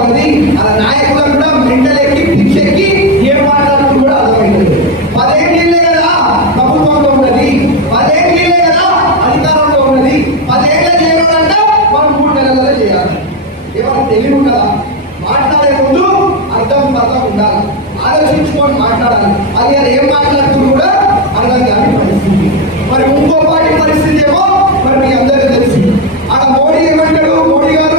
అలా నాయకులకు కూడా మెంటల్ ఎక్కి పిచ్చెక్కి ఏం మాట్లాడుతూ కూడా అర్థమైంది. 10 ఏళ్ళే కదా ప్రభుత్వంలో ఉన్నది, 10 ఏళ్ళే కదా అధికారంలో ఉన్నది, 10 ఏళ్ళ చేయాలంటే మనం 3 నెలలలో చేయాలి. ఏమైనా తెలివి ఉంటుందా? మాట్లాడే ముందు అర్థం ఉండాలి, ఆలోచించుకొని మాట్లాడాలి. అది ఏం మాట్లాడుతూ కూడా అర్థం కాని పరిస్థితి. మరి ఇంకో పార్టీ పరిస్థితి ఏమో మరి మీ అందరికీ తెలుసు. అక్కడ మోడీ ఏమంటాడు, మోడీ గారు